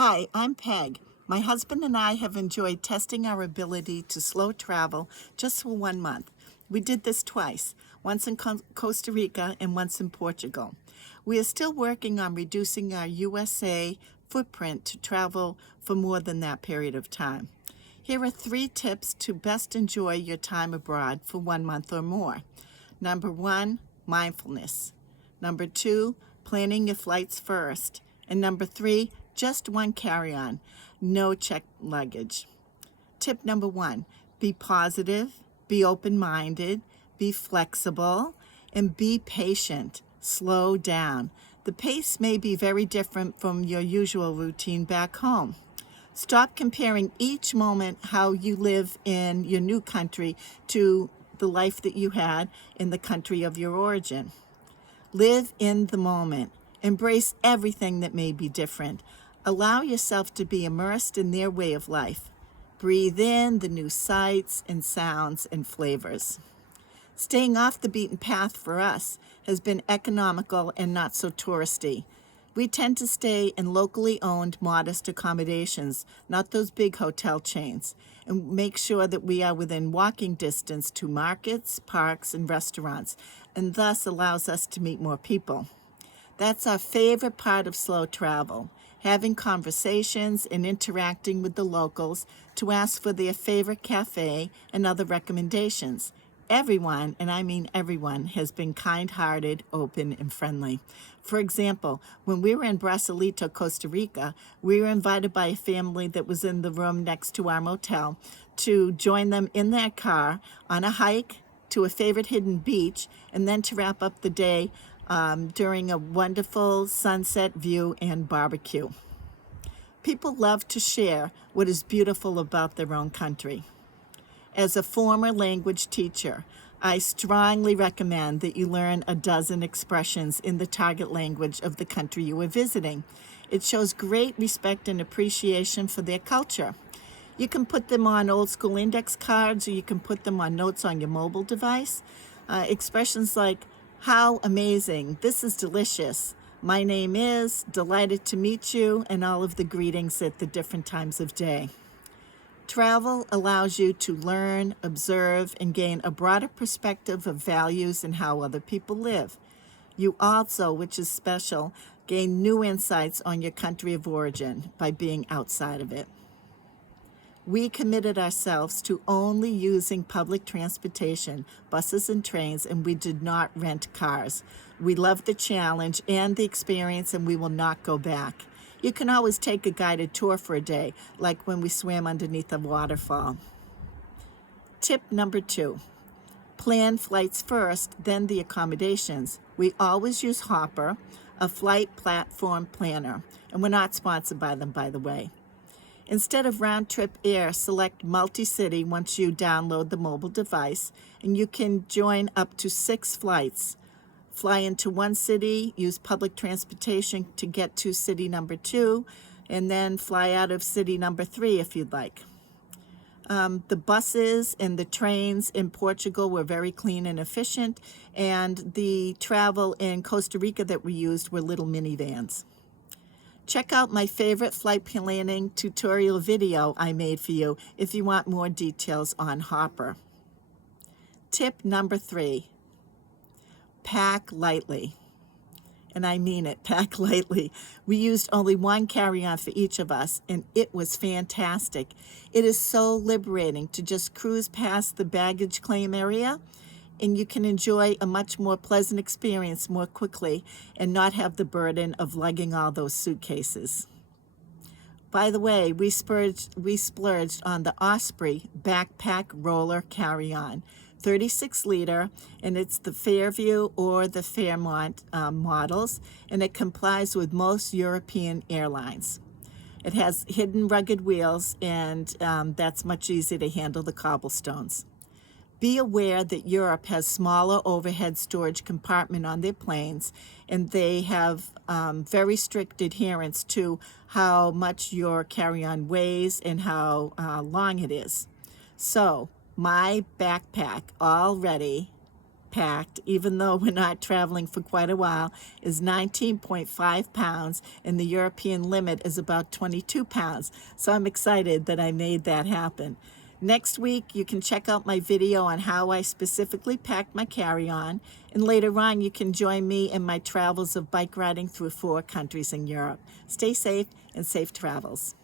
Hi, I'm Peg. My husband and I have enjoyed testing our ability to slow travel just for 1 month. We did this twice, once in Costa Rica and once in Portugal. We are still working on reducing our USA footprint to travel for more than that period of time. Here are 3 tips to best enjoy your time abroad for 1 month or more. Number 1, mindfulness. Number 2, planning your flights first. And number 3, just one carry-on, no checked luggage. Tip number 1, be positive, be open-minded, be flexible, and be patient. Slow down. The pace may be very different from your usual routine back home. Stop comparing each moment how you live in your new country to the life that you had in the country of your origin. Live in the moment. Embrace everything that may be different. Allow yourself to be immersed in their way of life. Breathe in the new sights and sounds and flavors. Staying off the beaten path for us has been economical and not so touristy. We tend to stay in locally owned, modest accommodations, not those big hotel chains, and make sure that we are within walking distance to markets, parks, and restaurants, and thus allows us to meet more people. That's our favorite part of slow travel, having conversations and interacting with the locals to ask for their favorite cafe and other recommendations. Everyone, and I mean everyone, has been kind-hearted, open, and friendly. For example, when we were in Brasilito, Costa Rica, we were invited by a family that was in the room next to our motel to join them in their car on a hike to a favorite hidden beach, and then to wrap up the day during a wonderful sunset view and barbecue. People love to share what is beautiful about their own country. As a former language teacher, I strongly recommend that you learn a dozen expressions in the target language of the country you are visiting. It shows great respect and appreciation for their culture. You can put them on old school index cards, or you can put them on notes on your mobile device. Expressions like, how amazing, this is delicious, my name is, delighted to meet you, and all of the greetings at the different times of day. Travel allows you to learn, observe, and gain a broader perspective of values and how other people live. You also, which is special, gain new insights on your country of origin by being outside of it. We committed ourselves to only using public transportation, buses and trains, and we did not rent cars. We loved the challenge and the experience, and we will not go back. You can always take a guided tour for a day, like when we swam underneath a waterfall. Tip number 2, plan flights first, then the accommodations. We always use Hopper, a flight platform planner, and we're not sponsored by them, by the way. Instead of round-trip air, select multi-city once you download the mobile device, and you can join up to 6 flights. Fly into one city, use public transportation to get to city number 2, and then fly out of city number 3 if you'd like. The buses and the trains in Portugal were very clean and efficient, and the travel in Costa Rica that we used were little minivans. Check out my favorite flight planning tutorial video I made for you if you want more details on Hopper. Tip number 3, pack lightly. And I mean it, pack lightly. We used only one carry-on for each of us, and it was fantastic. It is so liberating to just cruise past the baggage claim area, and you can enjoy a much more pleasant experience more quickly and not have the burden of lugging all those suitcases. By the way, we splurged on the Osprey backpack roller carry-on, 36-liter, and it's the Fairview or the Fairmont models, and it complies with most European airlines. It has hidden rugged wheels, and that's much easier to handle the cobblestones. Be aware that Europe has smaller overhead storage compartment on their planes, and they have very strict adherence to how much your carry-on weighs and how long it is. So my backpack already packed, even though we're not traveling for quite a while, is 19.5 pounds, and the European limit is about 22 pounds. So I'm excited that I made that happen. Next week, you can check out my video on how I specifically packed my carry-on, and later on, you can join me in my travels of bike riding through 4 countries in Europe. Stay safe and safe travels.